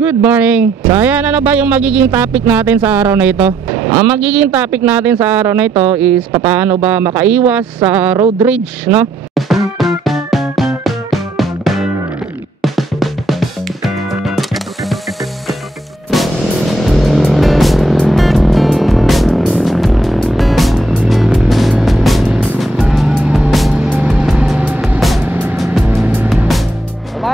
good morning. So ayan, ano ba yung magiging topic natin sa araw na ito? Ang magiging topic natin sa araw na ito is paano ba makaiwas sa road rage, no?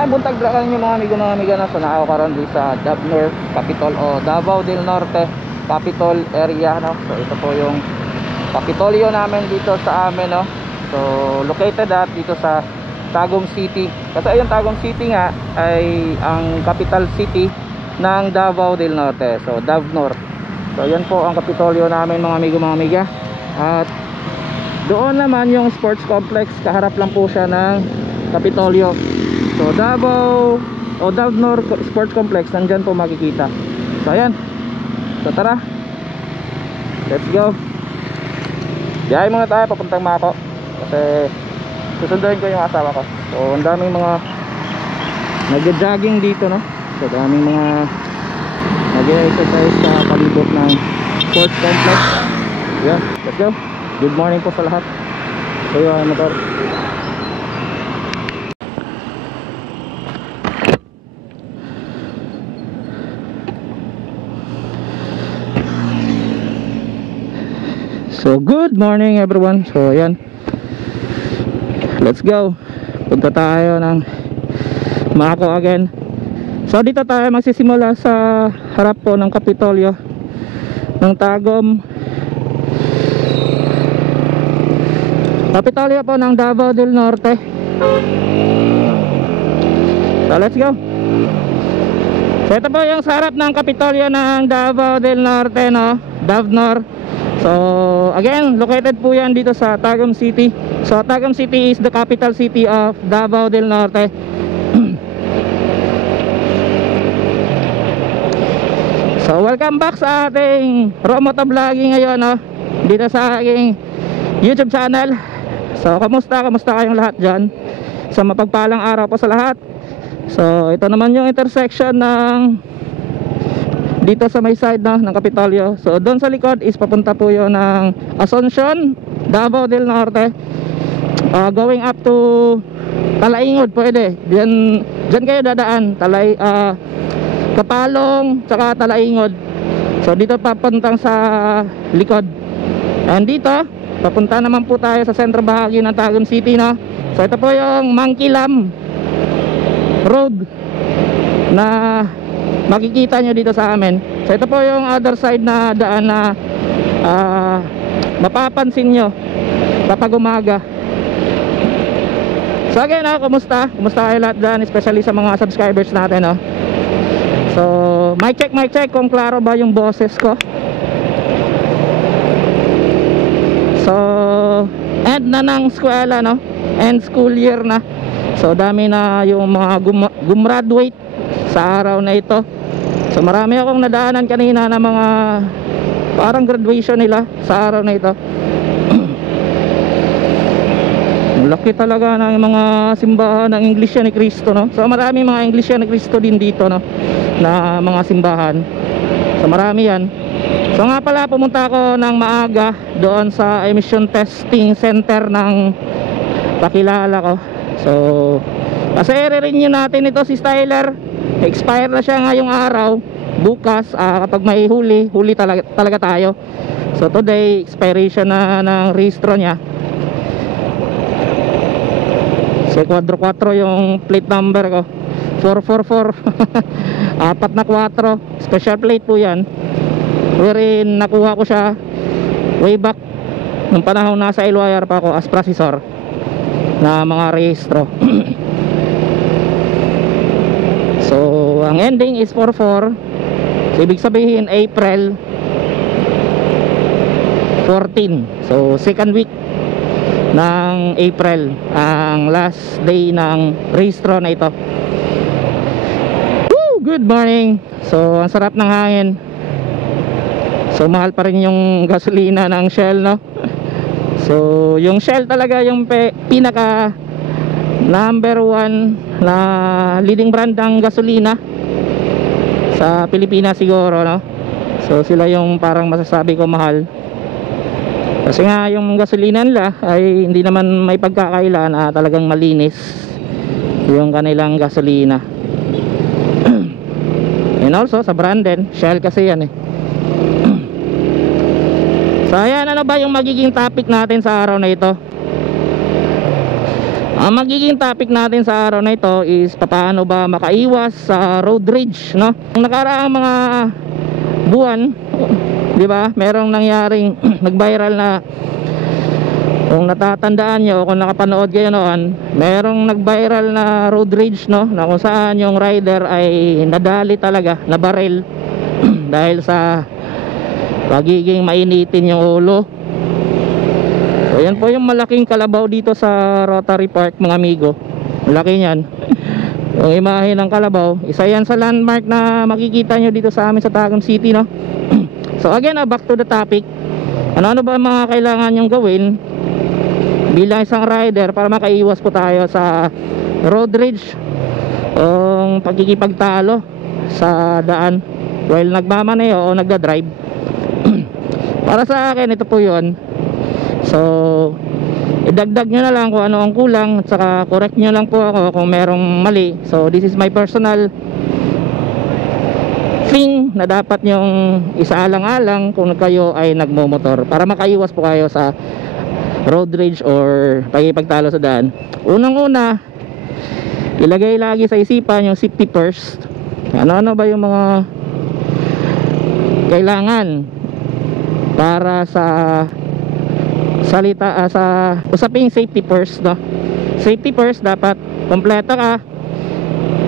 Buntag lang yung mga amiga na so nakakaroon din sa Davnor Capitol o Davao del Norte Capitol area, no? So ito po yung Capitolio namin dito sa amin, no? So located dito sa Tagum City. Kasi ayun, Tagum City nga ay ang capital city ng Davao del Norte. So Davnor. So yan po ang Capitolio namin mga amiga. At doon naman yung sports complex, kaharap lang po siya ng Capitolio. So Davao o Davnor Sports Complex, nandyan po makikita. So ayan, so tara, let's go. Biyahe muna tayo papuntang Mako kasi susunduin ko yung asawa ko. So ang daming mga nag-jogging dito, no? So daming mga nag-exercise sa palibot ng sports complex. Yeah, let's go. Good morning po sa lahat. So yung motor. So good morning everyone. So ayan, let's go. Punta tayo ng Mako again. So dito tayo magsisimula sa harap po ng Capitolio ng Tagum. Capitolio po ng Davao del Norte. So let's go. So ito po yung sa harap ng Capitolio ng Davao del Norte, no? Davnor. So again, located po yan dito sa Tagum City. So Tagum City is the capital city of Davao del Norte. So welcome back sa ating Romoto Vlogging ngayon, no? Dito sa aking YouTube channel. So kamusta kayong lahat dyan? So mapagpalang araw po sa lahat. So ito naman yung intersection ng dito sa may side, no, ng Capitolio. So doon sa likod is papunta po yun ng Asuncion, Davao del Norte, going up to Talaingod. Pwede dyan kayo dadaan, Kapalong tsaka Talaingod. So dito papuntang sa likod. And dito papunta naman po tayo sa sentro bahagi ng Tagum City, no? So ito po yung Mangkilam Road na makikita nyo dito sa amin. So ito po yung other side na daan na mapapansin nyo kapag umaga. So again, kumusta kayo lahat dyan, especially sa mga subscribers natin, no? So mic check kung klaro ba yung boses ko. So end na ng eskwela, no? End school year na. So dami na yung mga gumraduate sa araw na ito. So marami akong nadaanan kanina na mga parang graduation nila sa araw na ito. Laki talaga ng mga simbahan ng Iglesia ni Cristo, no? So marami mga Iglesia ni Cristo din dito, no, na mga simbahan. So marami yan. So nga pala, pumunta ako ng maaga doon sa emission testing center ng kakilala ko. So kasi i-renew natin ito si Styler. Expire na siya ngayong araw. Bukas kapag may huli talaga tayo. So today expiration na ng registro niya. So 4-4 yung plate number ko, 444. Apat na 4, special plate po yan, wherein nakuha ko siya way back nung panahon nasa Iloyar pa ako as processor na mga registro. So ang ending is 44. So ibig sabihin April 14. So second week ng April ang last day ng registro na ito. Woo! Good morning. So ang sarap ng hangin. So mahal pa rin yung gasolina ng Shell, no? So yung Shell talaga yung pinaka number 1 na leading brand ng gasolina sa Pilipinas siguro, no? So sila yung parang masasabi ko mahal. Kasi nga yung gasolina nila ay hindi naman may pagkakailan na talagang malinis yung kanilang gasolina. And also sa branded, Shell kasi yan eh. So ayan, ano ba yung magiging topic natin sa araw na ito? Ang magiging topic natin sa araw na ito is paano ba makaiwas sa road rage, no? Ang nakaraang mga buwan, di ba? Merong nangyaring nag-viral na, kung natatandaan nyo, kung nakapanood kayo noon, merong nag-viral na road rage, no? Na kung saan yung rider ay nadali talaga, nabaril dahil sa pagiging mainitin yung ulo. So yan po yung malaking kalabaw dito sa Rotary Park, mga amigo. Malaki yan. Yung imahe ng kalabaw, isa yan sa landmark na makikita nyo dito sa amin sa Tagum City, no? So again, back to the topic. Ano ba mga kailangan nyong gawin bilang isang rider para makaiwas po tayo sa road rage, ang pagkikipagtalo sa daan while nagmamaneho o nagdadrive? Para sa akin, ito po yun. So idagdag nyo na lang kung ano ang kulang, at saka correct nyo lang po ako kung merong mali. So this is my personal thing na dapat nyong isaalang-alang kung kayo ay nagmomotor, para makaiwas po kayo sa road rage or pagkipagtalo sa daan. Unang-una, ilagay lagi sa isipan yung safety first. Ano ba yung mga kailangan para sa sa usaping safety first, no? Safety first, dapat kompleto ka,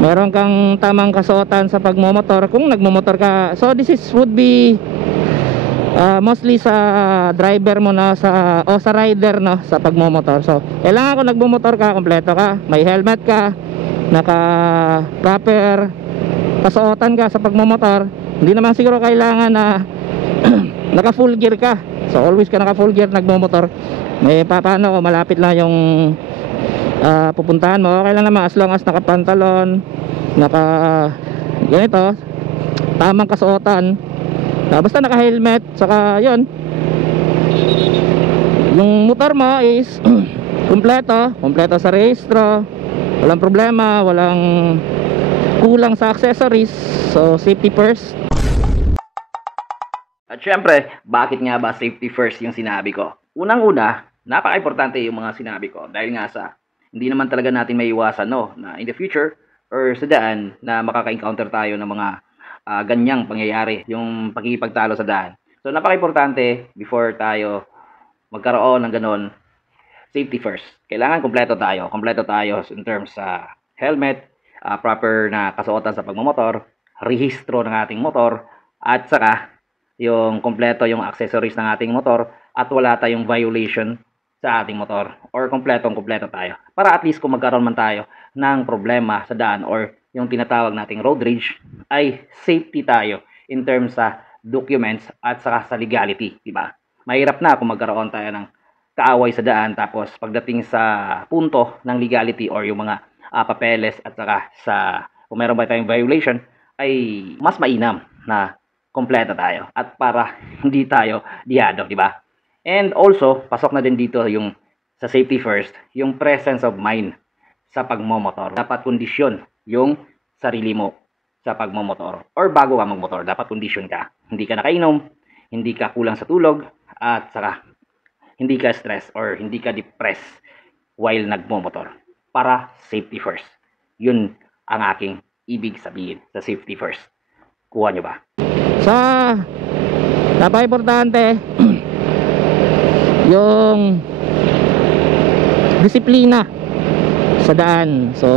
meron kang tamang kasuotan sa pagmomotor kung nagmomotor ka. So this would be mostly sa driver mo na sa rider, no, sa pagmomotor. So kailangan kung nagmomotor ka, kompleto ka, may helmet ka, naka proper kasuotan ka sa pagmomotor. Hindi naman siguro kailangan na naka full gear ka. So always ka naka full gear nagmomotor. May paano kung malapit lang yung pupuntahan mo, okay lang naman as long as nakapantalon, naka ganito, tamang kasuotan, basta naka helmet, saka yun, yung motor mo is kompleto sa rehistro, walang problema, walang kulang sa accessories. So safety first. At syempre, bakit nga ba safety first yung sinabi ko? Unang-una, napaka-importante yung mga sinabi ko dahil nga sa hindi naman talaga natin maiiwasan, no, na in the future or sa daan na makaka-encounter tayo ng mga ganyang pangyayari, yung pagkikipagtalo sa daan. So napaka-importante before tayo magkaroon ng ganon, safety first. Kailangan kompleto tayo in terms sa helmet, proper na kasuotan sa pagmamotor, rehistro ng ating motor, at saka yung kompleto yung accessories ng ating motor, at wala tayong violation sa ating motor, or kompleto tayo, para at least kung magkaroon man tayo ng problema sa daan or yung tinatawag nating road rage, ay safety tayo in terms sa documents at saka sa legality, diba? Mahirap na kung magkaroon tayo ng kaaway sa daan, tapos pagdating sa punto ng legality or yung mga papeles at saka sa kung meron ba tayong violation, ay mas mainam na kompleto tayo at para hindi tayo diyado, di ba? And also, pasok na din dito yung sa safety first, yung presence of mind sa pagmomotor. Dapat kondisyon yung sarili mo sa pagmomotor, or bago ka magmotor, dapat kondisyon ka. Hindi ka nakainom, hindi ka kulang sa tulog, at saka hindi ka stress or hindi ka depressed while nagmomotor. Para safety first. Yun ang aking ibig sabihin sa safety first. Kuha nyo ba? Sa napaka-importante yung disiplina sa daan. So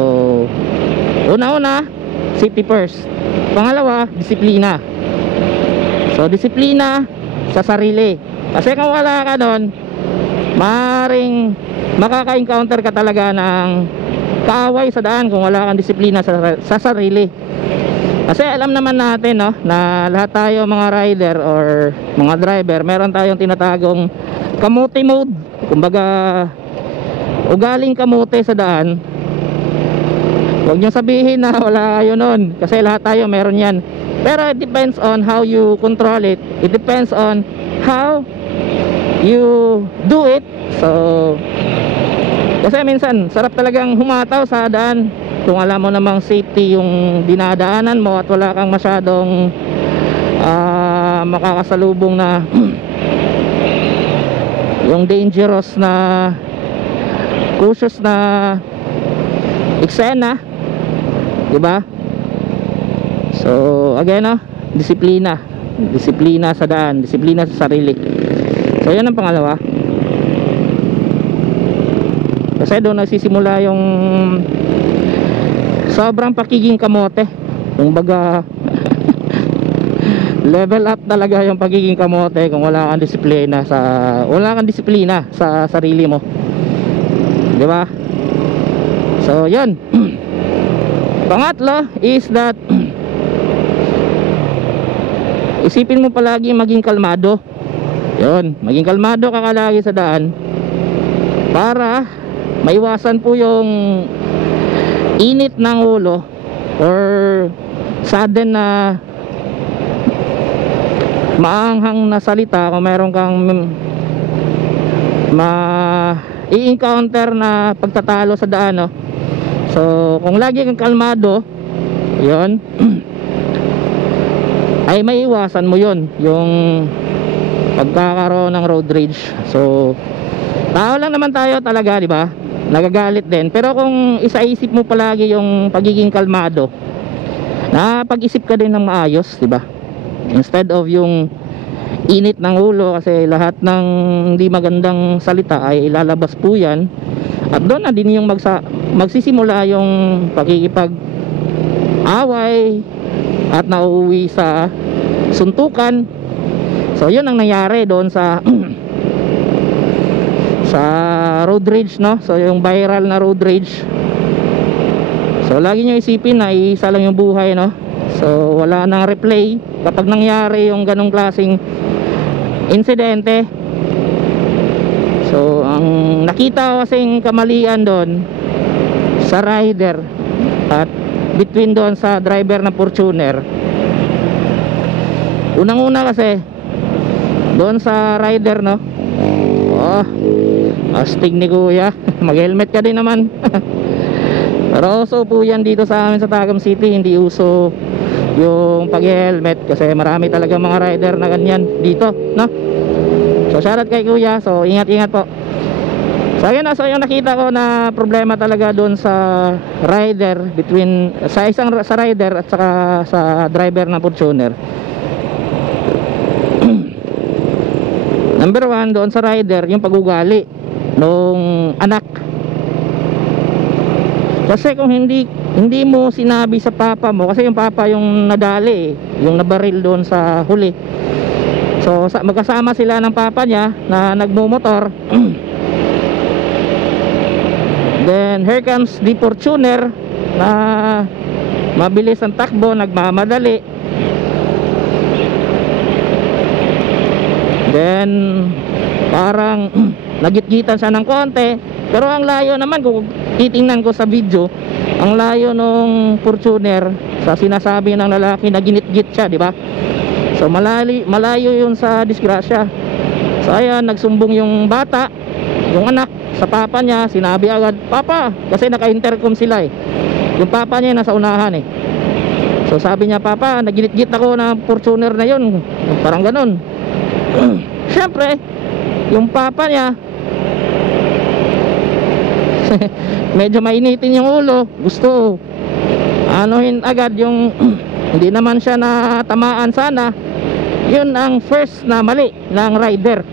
una-una, safety first. Pangalawa, disiplina. So disiplina sa sarili, kasi kung wala ka doon, maaaring makaka-encounter ka talaga ng kaaway sa daan kung wala kang disiplina sa sarili. Kasi alam naman natin, no, na lahat tayo mga rider or mga driver, meron tayong tinatagong kamote mode. Kumbaga, ugaling kamote sa daan. Huwag nyo sabihin na wala kayo nun, kasi lahat tayo meron yan. Pero it depends on how you control it. It depends on how you do it. So kasi minsan sarap talagang humataw sa daan kung alam mo namang safety yung dinadaanan mo at wala kang masyadong makakasalubong na yung dangerous na cautious na eksena, diba? So again, disiplina sa daan, disiplina sa sarili. So yun ang pangalawa. Kasi doon nagsisimula yung sobrang pakiging kamote. Kumbaga level up talaga yung pagiging kamote kung wala kang disiplina sa sarili mo, di ba? So yun. Pangatlo is that isipin mo palagi maging kalmado. Yun, maging kalmado ka lagi sa daan para maiwasan po yung init ng ulo or sudden na maanghang na salita kung meron kang i-encounter na pagtatalo sa daan, no? So kung lagi kang kalmado, yun ay may iwasan mo yun, yung pagkakaroon ng road rage. So tao lang naman tayo talaga, di ba? Nagagalit din. Pero kung isaisip mo palagi yung pagiging kalmado, na pag-isip ka din ng maayos, di ba? Instead of yung init ng ulo, kasi lahat ng hindi magandang salita ay ilalabas po yan. At doon na din yung magsisimula yung pakikipag-away at nauuwi sa suntukan. So yun ang nangyari doon sa sa road rage, no? So yung viral na road rage. So lagi nyo isipin na isa lang yung buhay, no? So wala nang replay kapag nangyari yung ganong klaseng insidente. So ang nakita ko kasing kamalian doon sa rider at between doon sa driver na Fortuner. Unang-una kasi doon sa rider, no? Oh, astig ni kuya. Mag-helmet ka din naman. Pero uso po yan dito sa amin sa Tagum City. Hindi uso yung pag-helmet kasi marami talaga mga rider na ganyan dito, no? So shoutout kay kuya. So ingat-ingat po. So ayun na, so yung nakita ko na problema talaga doon sa rider, sa rider at saka sa driver na Fortuner. Number one, doon sa rider, yung pag-ugali nung anak. Kasi kung hindi mo sinabi sa papa mo, kasi yung papa yung nadali, yung nabaril doon sa huli. So magkasama sila ng papa niya na nagmumotor. Then here comes the Fortuner na mabilis ang takbo, nagmamadali. Then parang nagitgitan siya ng konti. Pero ang layo naman, kung titingnan ko sa video, ang layo nung Fortuner sa sinasabi ng lalaki na ginitgit siya, di ba? So malayo yun sa disgrasya. So ayan, nagsumbong yung bata, yung anak, sa papa niya. Sinabi agad, papa, kasi naka-intercom sila eh. Yung papa niya nasa unahan eh. So sabi niya, papa, naginitgit ako ng Fortuner na yun. Parang ganun. Siyempre yung papa niya medyo mainitin yung ulo, gusto anuhin agad yung hindi naman siya natamaan sana. Yun ang first na mali ng rider.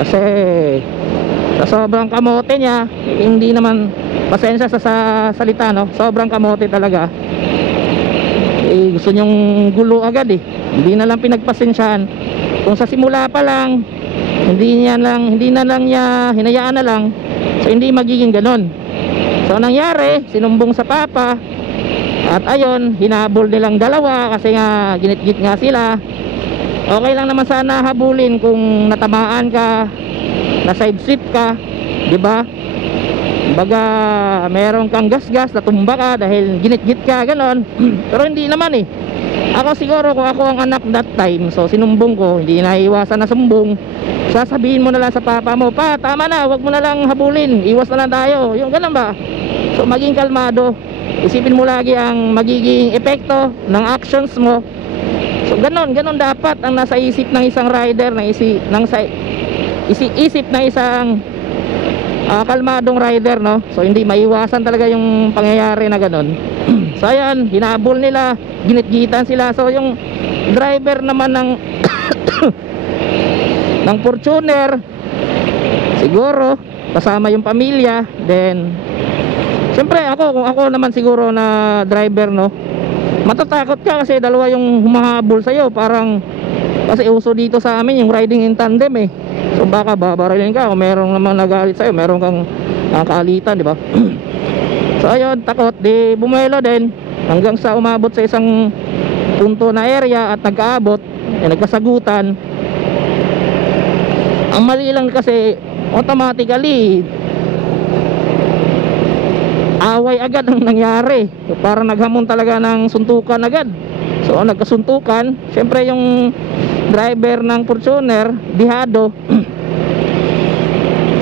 Kasi sa sobrang kamote niya, hindi naman, pasensya sa salita, no? Sobrang kamote talaga. Gusto nyong gulo agad eh. Hindi na lang pinagpasensyahan. Kung sa simula pa lang hindi na lang niya hinayaan na lang, so hindi magiging ganon. So nangyari, sinumbong sa papa. At ayun, hinabol nilang dalawa kasi nga ginitgit nga sila. Okay lang naman sana habulin kung natamaan ka, na side seat ka, di ba? Kumbaga meron kang gas-gas, natumba ka dahil ginit-git ka, ganon. Pero hindi naman eh. Ako siguro kung ako ang anak that time, so sinumbong ko, hindi naiiwasan na sumbong. Sasabihin mo na lang sa papa mo, pa tama na, wag mo na lang habulin, iwas na lang tayo, yung ganon ba. So maging kalmado, isipin mo lagi ang magiging epekto ng actions mo. So ganon dapat ang nasa isip ng isang rider, isip ng isang kalmadong rider, no? So hindi maiwasan talaga yung pangyayari na ganon. So ayan, hinabol nila, ginit-gitan sila. So yung driver naman ng ng Fortuner, siguro kasama yung pamilya. Then siyempre kung ako naman siguro na driver, no, matatakot ka kasi dalawa yung humahabol sa'yo. Parang kasi uso dito sa amin yung riding in tandem eh. So baka babarilin ka kung merong naman nagalit sa'yo, meron kang nakakaalitan, di ba? So ayun, takot, di bumuelo din hanggang sa umabot sa isang punto na area at nagkaabot, nagkasagutan. Ang mali lang kasi automatically away agad ang nangyari. So, parang naghamon talaga ng suntukan agad. So nagkasuntukan, syempre yung driver ng Fortuner dihado.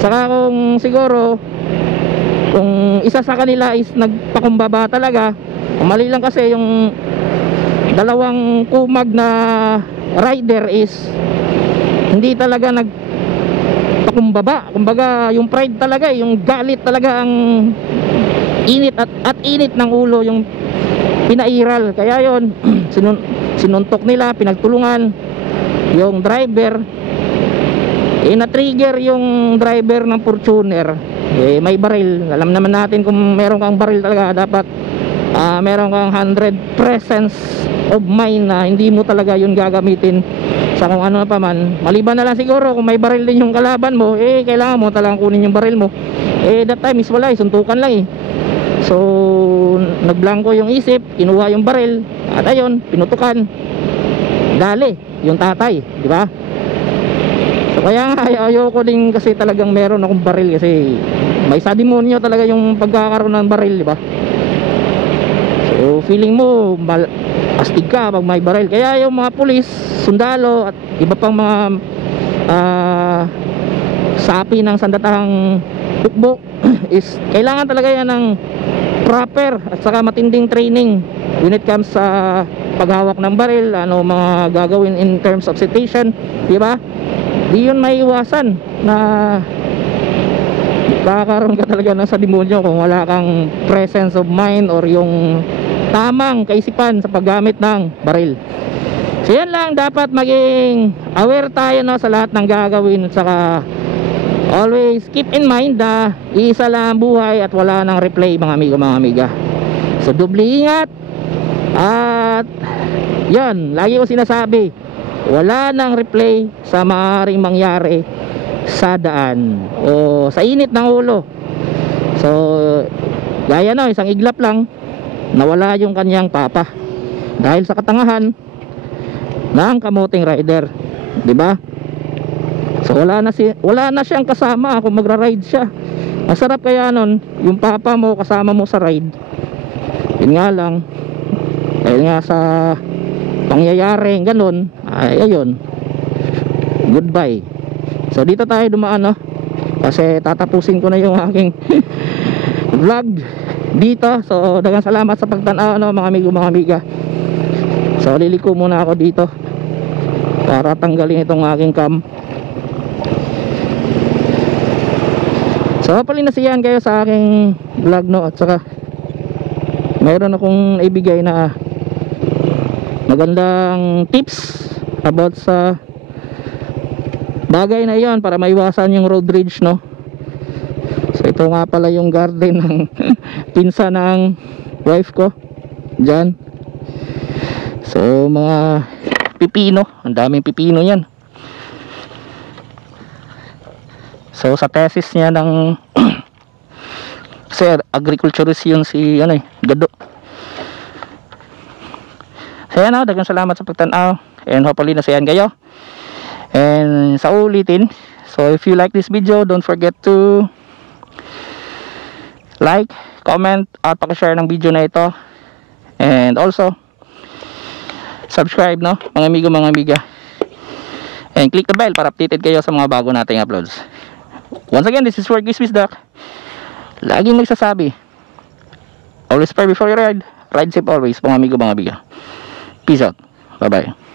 Saka kung siguro kung isa sa kanila is nagpakumbaba talaga, mali lang kasi yung dalawang kumag na rider is hindi talaga nagpakumbaba. Kumbaga yung pride talaga, yung galit talaga ang init at init ng ulo yung pinairal. Kaya yon sinuntok nila, pinagtulungan yung driver. Na-trigger yung driver ng Fortuner. May baril. Alam naman natin kung meron kang baril talaga, dapat meron kang 100% of mind na hindi mo talaga yun gagamitin sa kung ano pa man. Maliban na lang siguro kung may baril din yung kalaban mo, kailangan mo talagang kunin yung baril mo. That time is wala, suntukan lang eh. So nagblanko yung isip, kinuha yung baril, at ayun, pinutukan. Dali yung tatay, di ba? So kaya nga ayoko din kasi talagang meron akong baril, kasi may sa demonyo talaga yung pagkakaroon ng baril, di ba? So feeling mo astig ka pag may baril. Kaya yung mga pulis, sundalo at iba pang mga sapi ng sandatahang hukbo is kailangan talaga yan ng proper at saka matinding training when it comes sa paghawak ng baril. Ano mga gagawin in terms of citation, di ba? Di yun maiiwasan na kakaroon ka talaga ng sa demonyo kung wala kang presence of mind or yung tamang kaisipan sa paggamit ng baril. So yan lang, dapat maging aware tayo, no, sa lahat ng gagawin. At saka always keep in mind na iisa lang ang buhay at wala nang replay, mga amigo, mga amiga. So doble ingat. At yan, lagi ko sinasabi, wala nang replay sa maaaring mangyari sa daan o sa init ng ulo. So gaya no, isang iglap lang, nawala yung kanyang papa dahil sa katangahan ng kamuting rider, di ba? So wala na siyang kasama kung magra-ride siya. Masarap kaya nun yung papa mo kasama mo sa ride. Yun nga lang, dahil nga sa pangyayari ganun, ay ayun, goodbye. So dito tayo dumaan, no, kasi tatapusin ko na yung aking vlog dito. So daghang salamat sa pagtanaw, no, mga amigo, mga amiga. So liliko muna ako dito para tanggalin itong aking cam. So palinasiyan kayo sa aking vlog, no, at saka mayroon akong ibigay na magandang tips about sa bagay na iyon para maiwasan yung road rage, no. So ito nga pala yung garden ng pinsa ng wife ko dyan. So mga pipino, ang daming pipino yan. So sa thesis niya ng kasi agriculturist yun si Gado. So yan, daghang salamat sa pagtanaw, and hopefully nasiyahan kayo. And sa ulitin, so if you like this video, don't forget to like, comment at paki-share ng video na ito. And also subscribe, no, mga amigo, mga amiga. And click the bell para updated kayo sa mga bago nating uploads. Once again, this is Work is Wisdak. Laging nagsasabi, always prepare before you ride. Ride safe always, mga amigo, mga amiga. Peace out. Bye bye.